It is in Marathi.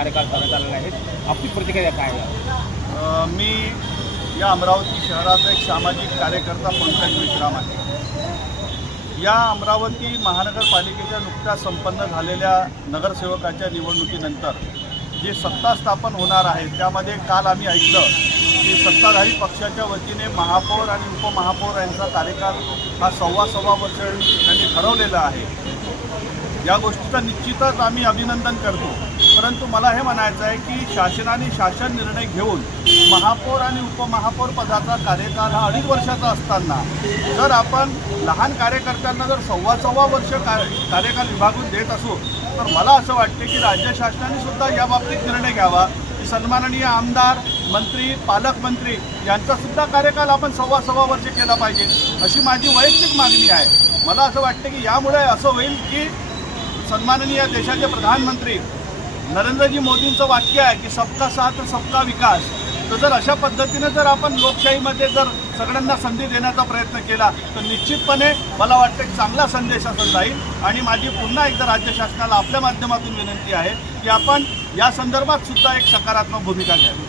कार्यकाळ करण्यात आलेला आहे, आपली प्रतिक्रिया काय आहे? मी या अमरावती शहराचा एक सामाजिक कार्यकर्ता पंकज विश्राम आहे. या अमरावती महानगरपालिकेच्या नुकत्याच संपन्न झालेल्या नगरसेवकाच्या निवडणुकीनंतर जे सत्ता स्थापन होणार आहे त्यामध्ये काल आम्ही ऐकलं की सत्ताधारी पक्षाच्या वतीने महापौर आणि उपमहापौर यांचा कार्यकाल हा सव्वा वर्ष त्यांनी ठरवलेला आहे. या गोष्टीचं निश्चितच आम्ही अभिनंदन करतो, परंतु मला हे म्हणायचं आहे की शासनाने शासन निर्णय घेऊन महापौर आणि उपमहापौर पदाचा कार्यकाल हा 2.5 वर्षाचा असताना जर आपण लहान कार्यकर्त्यांना जर सव्वा वर्ष कार्यकाल विभागून देत असू तर मला असं वाटते की राज्य शासनाने सुद्धा याबाबतीत निर्णय घ्यावा की सन्माननीय आमदार, मंत्री, पालकमंत्री यांचासुद्धा कार्यकाल आपण सव्वा वर्ष केला पाहिजे, अशी माझी वैयक्तिक मागणी आहे. मला असं वाटते की यामुळे असं होईल की सन्माननीय देशाचे प्रधानमंत्री नरेंद्रजी मोदींचं वाक्य आहे की सबका साथ सबका विकास. तर जर अशा पद्धतीने जर आपण लोकशाहीमध्ये जर सगळ्यांना संधी देण्याचा प्रयत्न केला तर निश्चितपणे मला वाटतं की चांगला संदेश असं जाईल. आणि माझी पुन्हा एकदा राज्य शासनाला आपल्या माध्यमातून विनंती आहे की आपण या संदर्भात सुद्धा एक सकारात्मक भूमिका घ्यावी.